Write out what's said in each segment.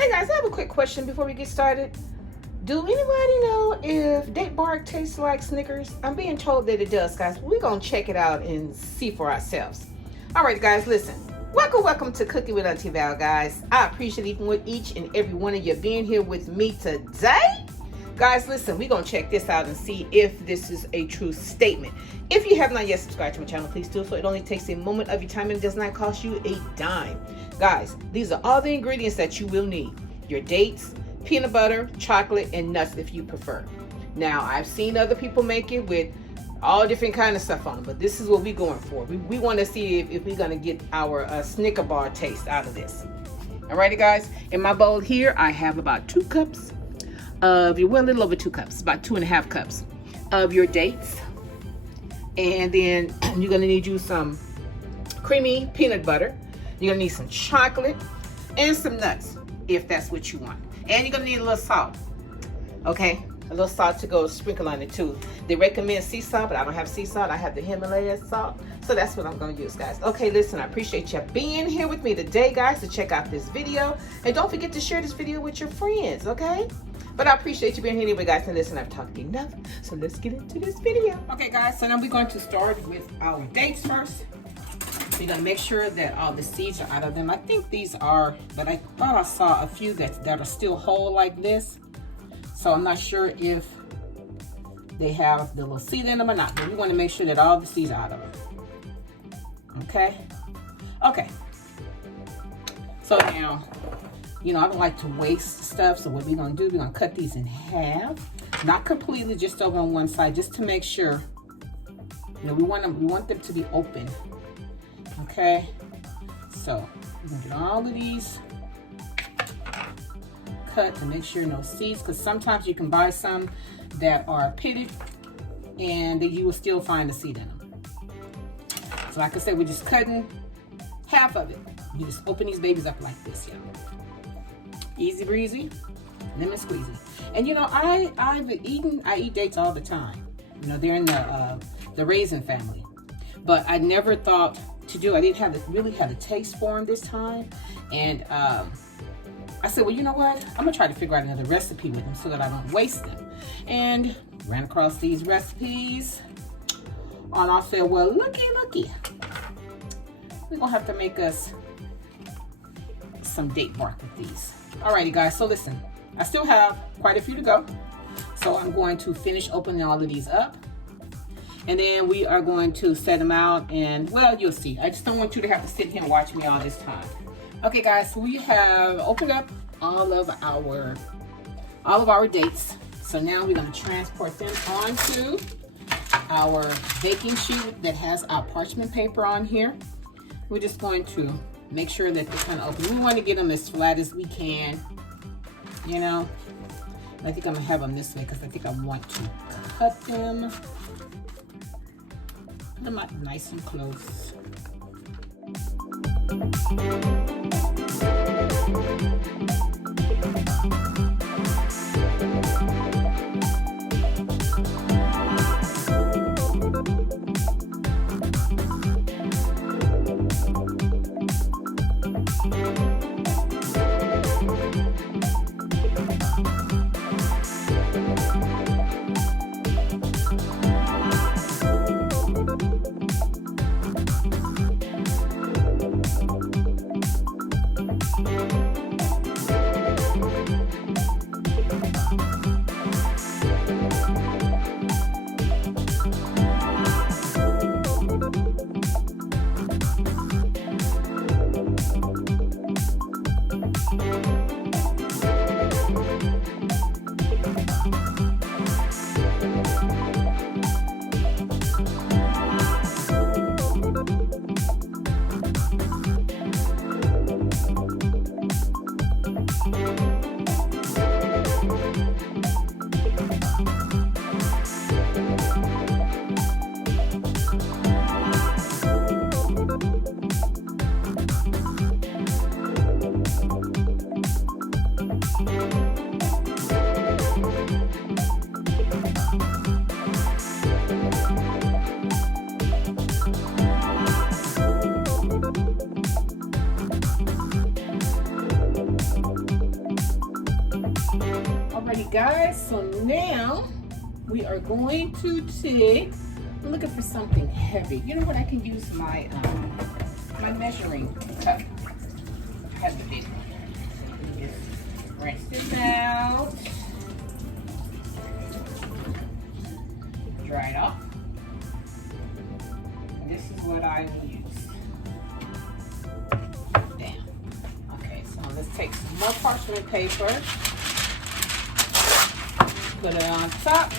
Hey guys, I have a quick question before we get started. Do anybody know if date bark tastes like Snickers? I'm being told that it does, guys. We're going to check it out and see for ourselves. All right, guys, listen. Welcome to Cooking with Auntie Val, guys. I appreciate each and every one of you being here with me today. Guys, listen, we're going to check this out and see if this is a true statement. If you have not yet subscribed to my channel, please do so. It only takes a moment of your time and does not cost you a dime. Guys, these are all the ingredients that you will need. Your dates, peanut butter, chocolate, and nuts if you prefer. Now, I've seen other people make it with all different kind of stuff on them, but this is what we're going for. We want to see if we're going to get our Snicker bar taste out of this. Alrighty, guys. In my bowl here, I have about 2 cups of a little over 2 cups, about 2.5 cups of your dates. And then you're going to need you some creamy peanut butter. You're going to need some chocolate and some nuts, if that's what you want. And you're going to need a little salt. Okay? A little salt to go sprinkle on it too. They recommend sea salt, but I don't have sea salt. I have the Himalayan salt. So that's what I'm going to use, guys. Okay, listen, I appreciate you being here with me today, guys, to check out this video. And don't forget to share this video with your friends, okay? But I appreciate you being here anyway, guys. And listen, I've talked enough. So let's get into this video. Okay, guys, so now we're going to start with our dates first. So you're going to make sure that all the seeds are out of them. I think these are, but I thought I saw a few that are still whole like this. So I'm not sure if they have the little seed in them or not, but we want to make sure that all the seeds are out of them. Okay? Okay. So now, you know, I don't like to waste stuff, so what we're going to do, we're going to cut these in half. Not completely, just over on one side, just to make sure, you know, we want them to be open. Okay? So, we're going to get all of these cut to make sure no seeds, because sometimes you can buy some that are pitted and you will still find the seed in them. So like I said, we're just cutting half of it. You just open these babies up like this, yeah. Easy breezy, lemon squeezy. And you know, I eat dates all the time. You know, they're in the raisin family. But I never thought to do, I didn't really have the taste for them this time. And I said, well, you know what? I'm gonna try to figure out another recipe with them so that I don't waste them. And ran across these recipes. And I said, well, looky. We're gonna have to make us some date bark with these. Alrighty, guys, so listen. I still have quite a few to go. So I'm going to finish opening all of these up. And then we are going to set them out and, well, you'll see. I just don't want you to have to sit here and watch me all this time. Okay, guys, so we have opened up all of our dates. So now we're going to transport them onto our baking sheet that has our parchment paper on here. We're just going to make sure that they're kind of open. We want to get them as flat as we can, you know. I think I'm going to have them this way because I think I want to cut them. Put them up nice and close. Alrighty guys, so now we are going to take, I'm looking for something heavy. You know what, I can use my my measuring cup. I have the big one. Just rinse this out. Dry it off. And this is what I use. Damn. Okay, so let's take some more parchment paper. Put it on top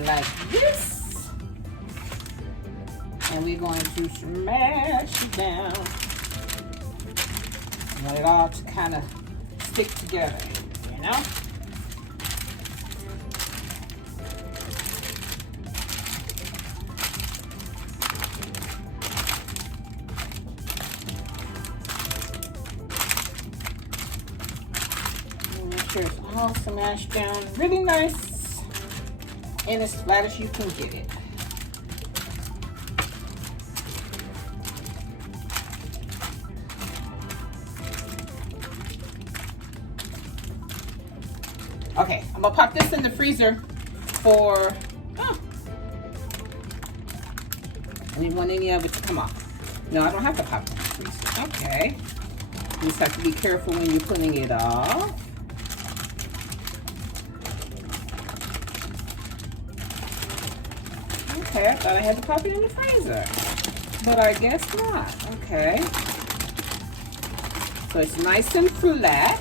like this, and we're going to smash it down. I want it all to kind of stick together, you know? Make sure it's all smashed down really nice and as flat as you can get it. Okay, I'm gonna pop this in the freezer for, I didn't want any of it to come off. No, I don't have to pop it in the freezer. Okay. You just have to be careful when you're putting it off. Okay, I thought I had to pop it in the freezer, but I guess not. Okay. So it's nice and flat,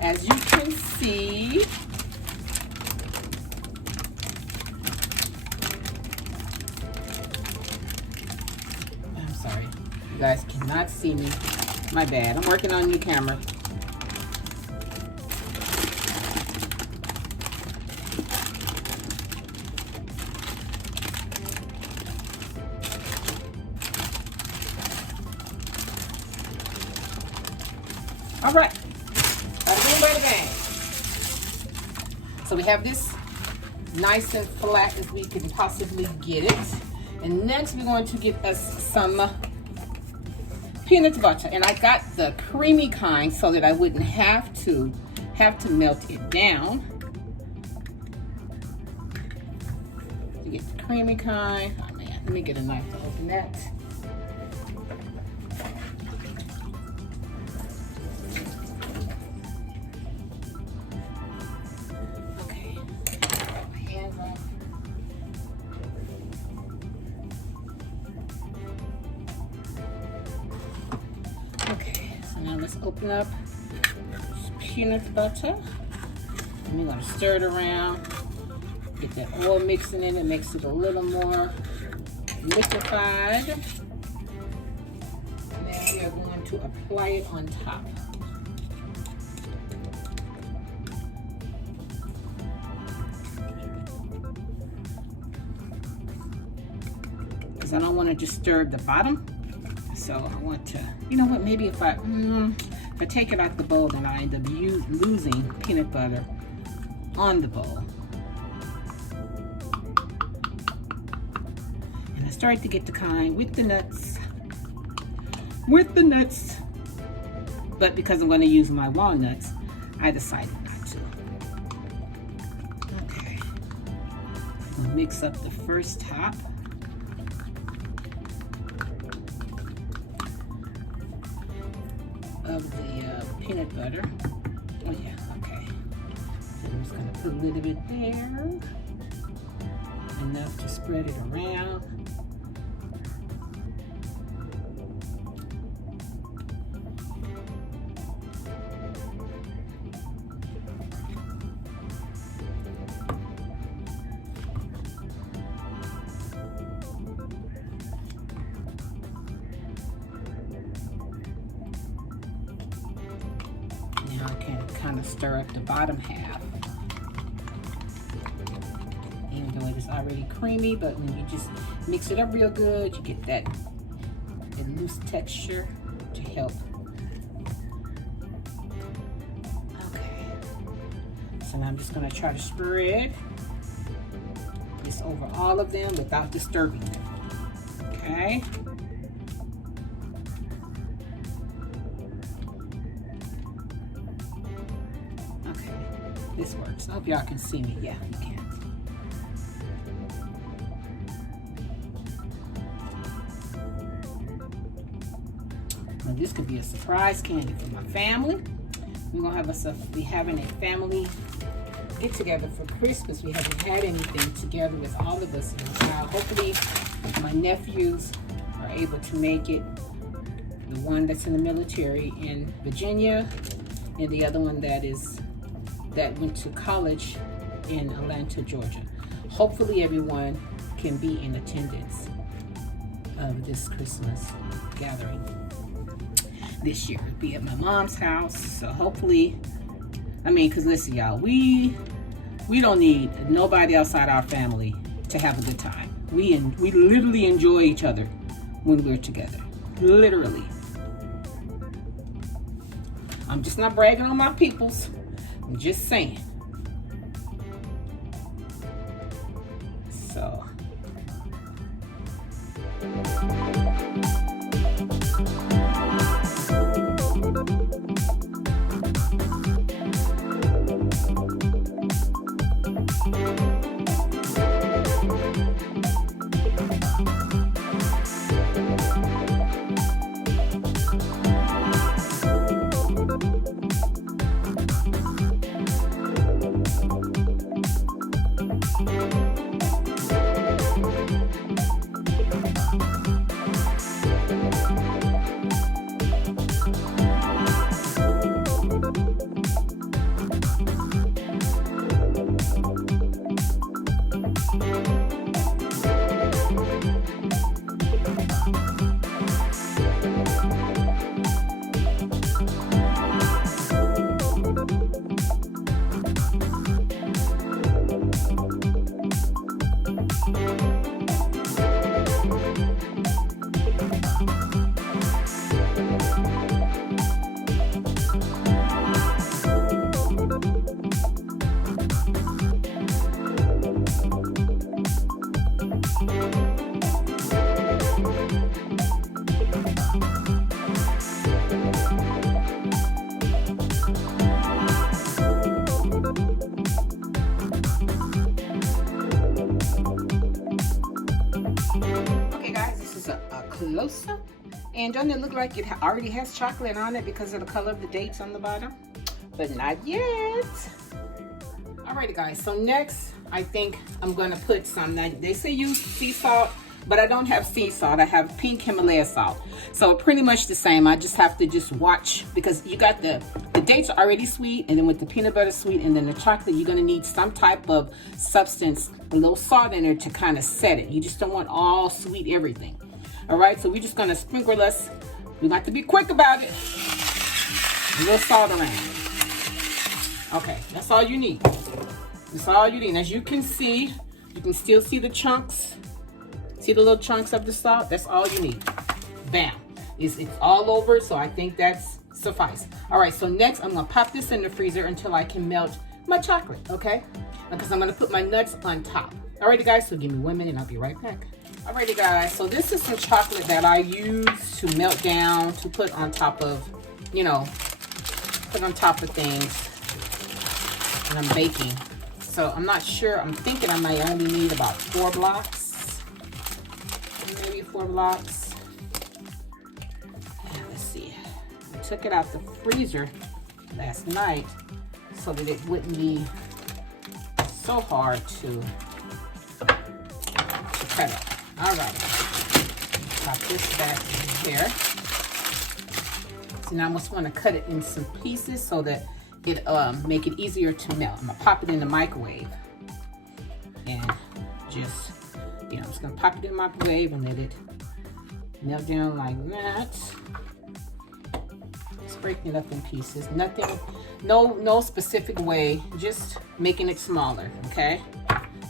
as you can see. I'm sorry, you guys cannot see me. My bad, I'm working on new camera. All right, bada bang. So we have this nice and flat as we can possibly get it. And next we're going to get us some peanut butter. And I got the creamy kind so that I wouldn't have to melt it down. To get the creamy kind. Oh man, let me get a knife to open that. Now let's open up this peanut butter. And we're gonna stir it around. Get that oil mixing in it, makes it a little more liquefied. And then we are going to apply it on top. Because I don't want to disturb the bottom. So I want to, you know what, maybe if I take it out the bowl, then I end up losing peanut butter on the bowl. And I started to get the kind with the nuts. But because I'm going to use my walnuts, I decided not to. Okay. I'll mix up the first top. Of the peanut butter. Oh yeah, okay. So I'm just gonna put a little bit there. Enough to spread it around. Now I can kind of stir up the bottom half. Even though it is already creamy, but when you just mix it up real good, you get that loose texture to help. Okay. So now I'm just going to try to spread this over all of them without disturbing them. Okay. Okay. this works. I hope y'all can see me. Yeah, you can. Well, this could be a surprise candy for my family. We're gonna be having a family get together for Christmas. We haven't had anything together with all of us in a while. Hopefully my nephews are able to make it. The one that's in the military in Virginia, and the other one that went to college in Atlanta, Georgia. Hopefully everyone can be in attendance of this Christmas gathering this year. It'll be at my mom's house, so hopefully, because listen, y'all, we don't need nobody outside our family to have a good time. We literally enjoy each other when we're together, literally. I'm just not bragging on my peoples. I'm just saying. So. Close-up, and doesn't it look like it already has chocolate on it because of the color of the dates on the bottom? But not yet. Alrighty guys, so next I think I'm gonna put some, they say use sea salt, but I don't have sea salt. I have pink Himalayan salt, so pretty much the same. I just have to watch, because you got the dates are already sweet, and then with the peanut butter sweet, and then the chocolate, you're gonna need some type of substance, a little salt in there to kind of set it. You just don't want all sweet everything. All right, so we're just gonna sprinkle us. We like to be quick about it. A little salt around. Okay, that's all you need. That's all you need. And as you can see, you can still see the chunks. See the little chunks of the salt? That's all you need. Bam. It's all over, so I think that's suffice. All right, so next I'm gonna pop this in the freezer until I can melt my chocolate, okay? Because I'm gonna put my nuts on top. Alrighty guys, so give me 1 minute and I'll be right back. Alrighty guys, so this is some chocolate that I use to melt down, to put on top of, put on top of things when I'm baking. So I'm not sure, I'm thinking I might only need about 4 blocks. Maybe 4 blocks. And let's see, I took it out the freezer last night so that it wouldn't be so hard to cut up. All right, pop this back in here. So now I just want to cut it in some pieces so that it make it easier to melt. I'm gonna pop it in the microwave and just, I'm just gonna pop it in the microwave and let it melt down like that. Just breaking it up in pieces. Nothing, no specific way, just making it smaller, okay?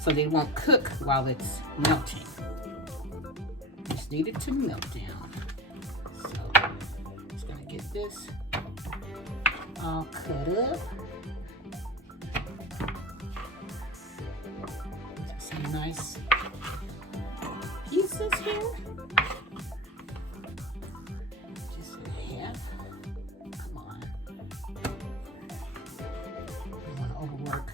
So they won't cook while it's melting. Just need it to melt down. So just gonna get this all cut up. Some nice pieces here. Just a half. Come on. I don't want to overwork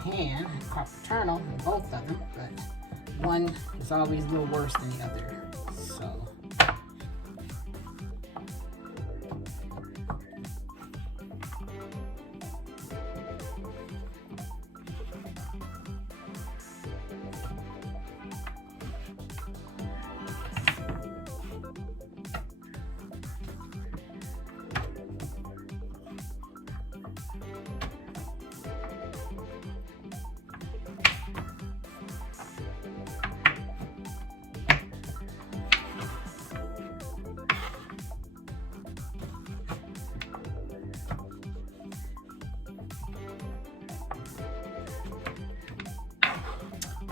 hand, proper turtle in both of them, but one is always a little worse than the other. So.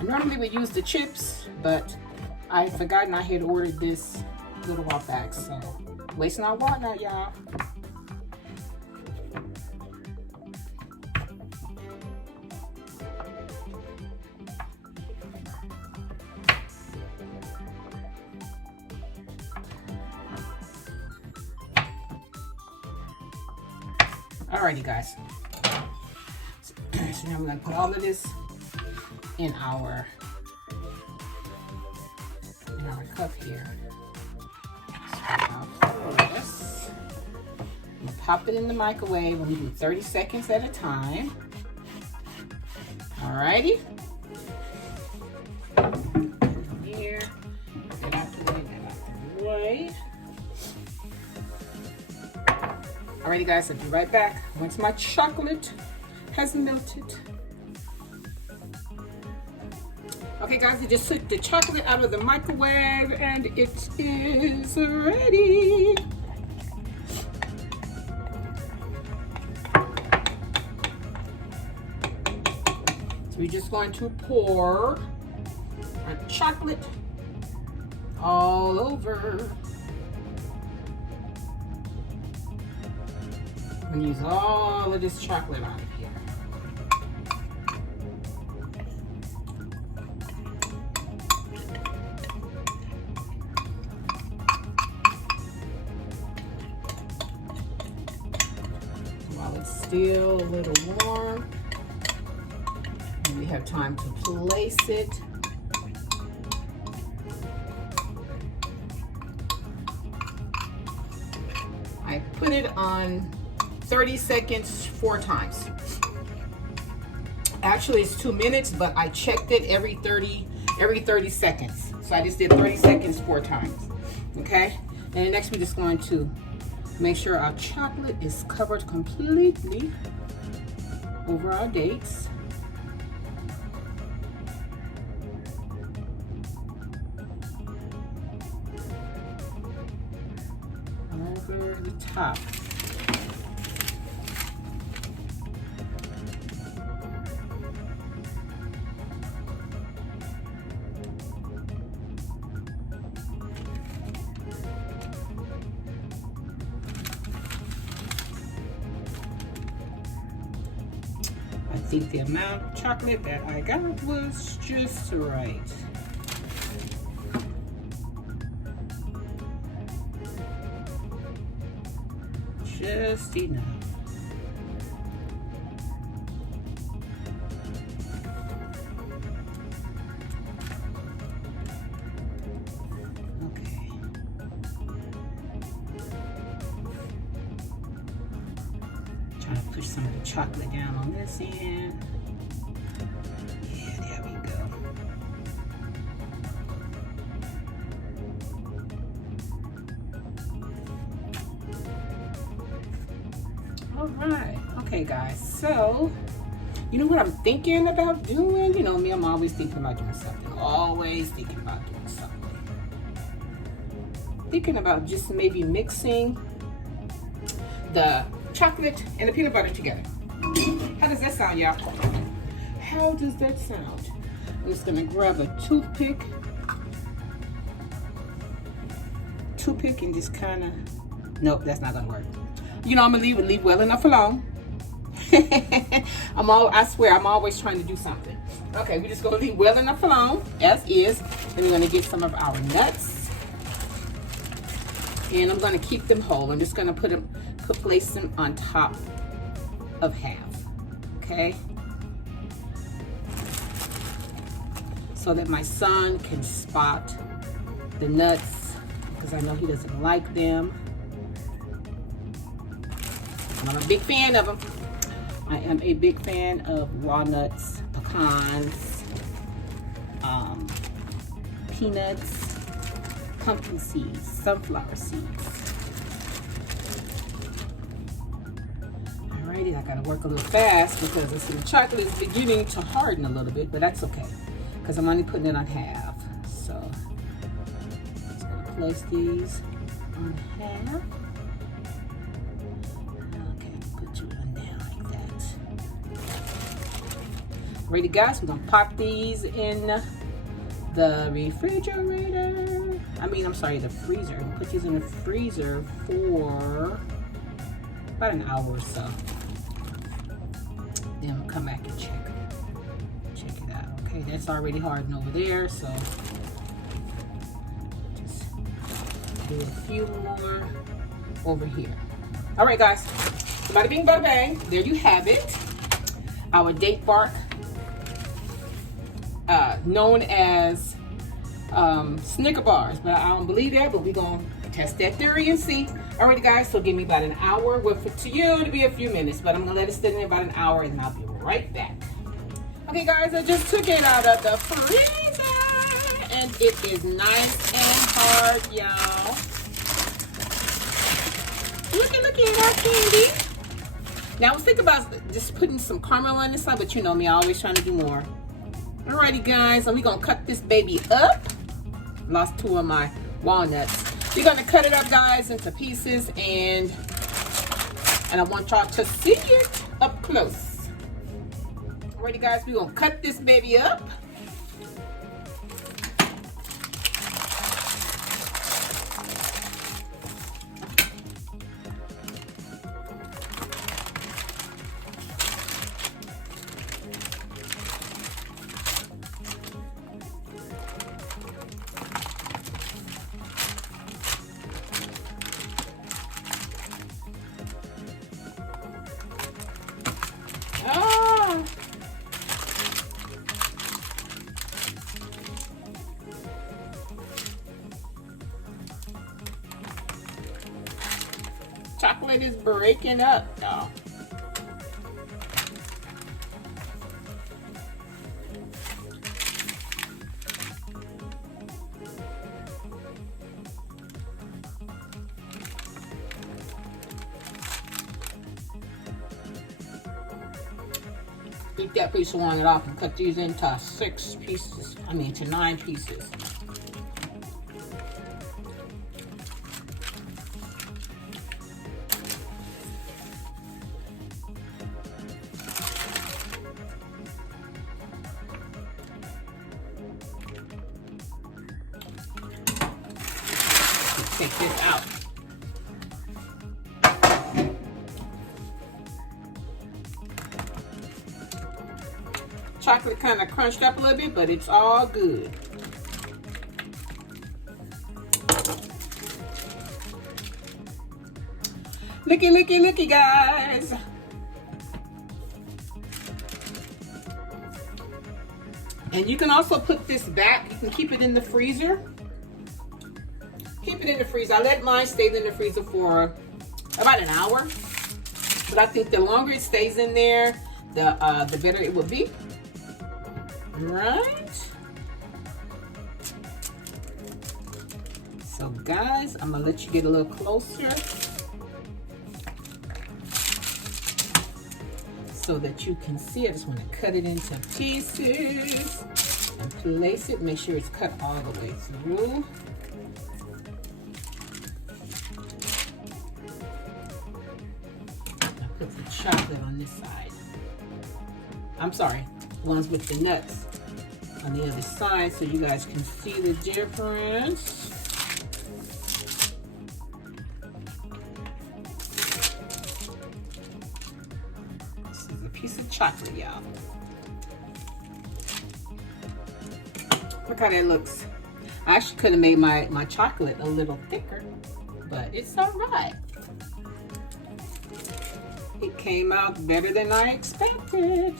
I normally would use the chips, but I had forgotten I had ordered this a little while back, so wasting our walnut, y'all. Alrighty, guys. So now we're gonna put all of this in our cup here. This. I'm gonna pop it in the microwave. We do 30 seconds at a time. Alrighty. Here. Get out the way. Get out the way. Alrighty, guys. I'll be right back once my chocolate has melted. Okay, guys, I just took the chocolate out of the microwave and it is ready. So we're just going to pour our chocolate all over. I'm gonna use all of this chocolate on it. Still a little warm, and we have time to place it. I put it on 30 seconds 4 times. Actually, it's 2 minutes, but I checked it every 30 seconds. So I just did 30 seconds 4 times. Okay, and then next we're just going to make sure our chocolate is covered completely over our dates. Over the top. I think the amount of chocolate that I got was just right. Just enough. Okay. Trying to push some of the chocolate down on this end. Yeah, there we go. All right. Okay, guys. So, you know what I'm thinking about doing? You know me, I'm always thinking about doing something. Always thinking about doing something. Thinking about just maybe mixing the chocolate and the peanut butter together. How does that sound, y'all? How does that sound? I'm just gonna grab a toothpick and just kind of, nope, that's not gonna work. You know, I'm gonna leave well enough alone. I swear, I'm always trying to do something. Okay, we're just gonna leave well enough alone as is. Then we're gonna get some of our nuts, and I'm gonna keep them whole. I'm just gonna place them on top of half. Okay. so that my son can spot the nuts, because I know he doesn't like them. I'm a big fan of them. I am a big fan of walnuts, pecans, peanuts, pumpkin seeds, sunflower seeds. Alrighty, I gotta work a little fast because the chocolate is beginning to harden a little bit, but that's okay because I'm only putting it on half. So just gonna place these on half. Ready, guys? We're gonna pop these in the refrigerator. I'm sorry, the freezer. Put these in the freezer for about an hour or so. Then we'll come back and check it out. Okay, that's already hardened over there, so just do a few more over here. All right, guys. Bada bing, bada bang. There you have it. Our date bark. Known as Snicker bars, but I don't believe that, but we're gonna test that theory and see. Alrighty, guys, so give me about an hour. Well, for to you to be a few minutes, but I'm gonna let it sit in there about an hour and then I'll be right back. Okay, guys, I just took it out of the freezer and it is nice and hard, y'all. Looky at that candy. Now I was thinking about just putting some caramel on this side, but you know me, I'm always trying to do more. Alrighty, guys, so we're gonna cut this baby up. Lost 2 of my walnuts. We're gonna cut it up, guys, into pieces, and I want y'all to see it up close. Alrighty, guys, we're gonna cut this baby up. Chocolate is breaking up, y'all. Eat that piece of walnut off and cut these into 6 pieces. To 9 pieces. Take this out. Chocolate kind of crunched up a little bit, but it's all good. Looky, guys. And you can also put this back. You can keep it in the freezer. Keep it in the freezer. I let mine stay in the freezer for about an hour. But I think the longer it stays in there, the better it will be. Right? So guys, I'm gonna let you get a little closer so that you can see. I just want to cut it into pieces and place it. Make sure it's cut all the way through. I'll put the chocolate on this side. I'm sorry, ones with the nuts on the other side so you guys can see the difference. This is a piece of chocolate, y'all. Look how that looks. I actually could have made my chocolate a little thicker, but it's all right. It came out better than I expected.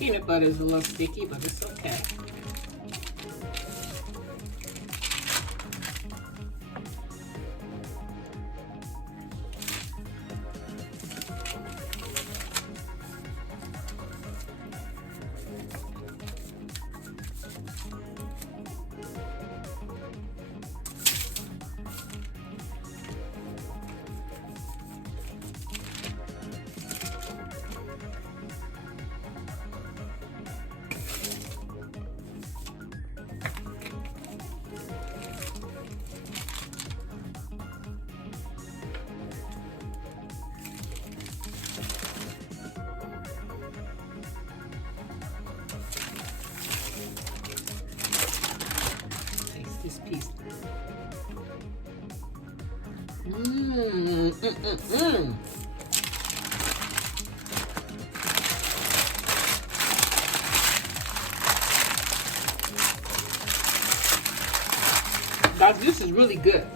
peanut butter is a little sticky, but it's okay. This piece. Guys, this is really good.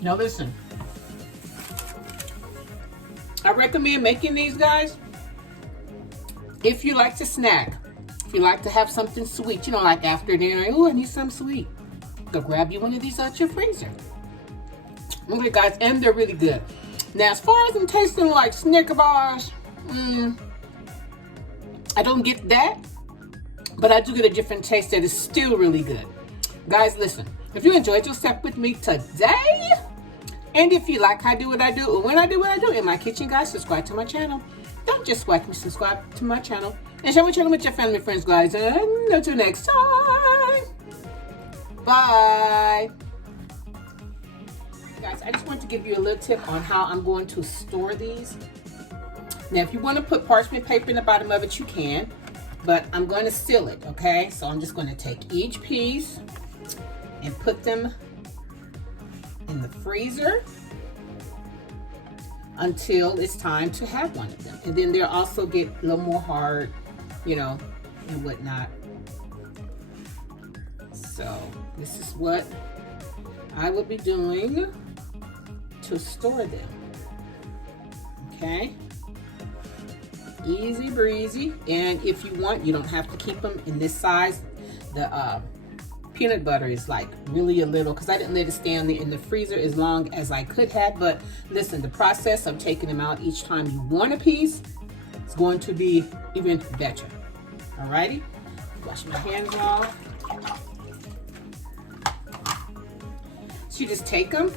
Now listen, I recommend making these, guys, if you like to snack. If you like to have something sweet, you know, like after dinner, oh, I need something sweet. Go grab you one of these out your freezer. Okay, guys, and they're really good. Now, as far as them tasting like Snicker bars, I don't get that, but I do get a different taste that is still really good. Guys, listen, if you enjoyed your step with me today, and if you like how I do what I do, or when I do what I do in my kitchen, guys, subscribe to my channel. Don't just watch me, subscribe to my channel. And share my channel with your family and friends, guys. And until next time, bye. Guys, I just want to give you a little tip on how I'm going to store these. Now, if you want to put parchment paper in the bottom of it, you can. But I'm going to seal it, okay? So I'm just going to take each piece and put them in the freezer until it's time to have one of them. And then they'll also get a little more hard, you know, and whatnot. So this is what I will be doing to store them. Okay, easy breezy. And if you want, you don't have to keep them in this size. The peanut butter is like really a little, because I didn't let it stay in the freezer as long as I could have. But listen, the process of taking them out each time you want a piece is going to be even better. Alrighty, wash my hands off. So you just take them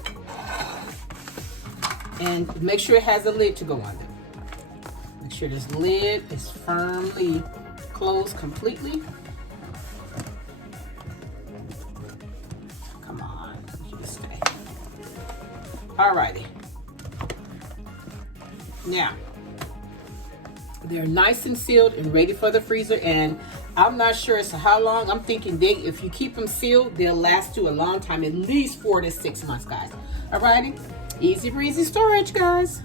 and make sure it has a lid to go on them. Make sure this lid is firmly closed completely. Come on, you just stay. Alrighty. Now, they're nice and sealed and ready for the freezer, and I'm not sure as to how long. I'm thinking if you keep them sealed, they'll last you a long time, at least 4 to 6 months, guys. Alrighty, easy breezy storage, guys.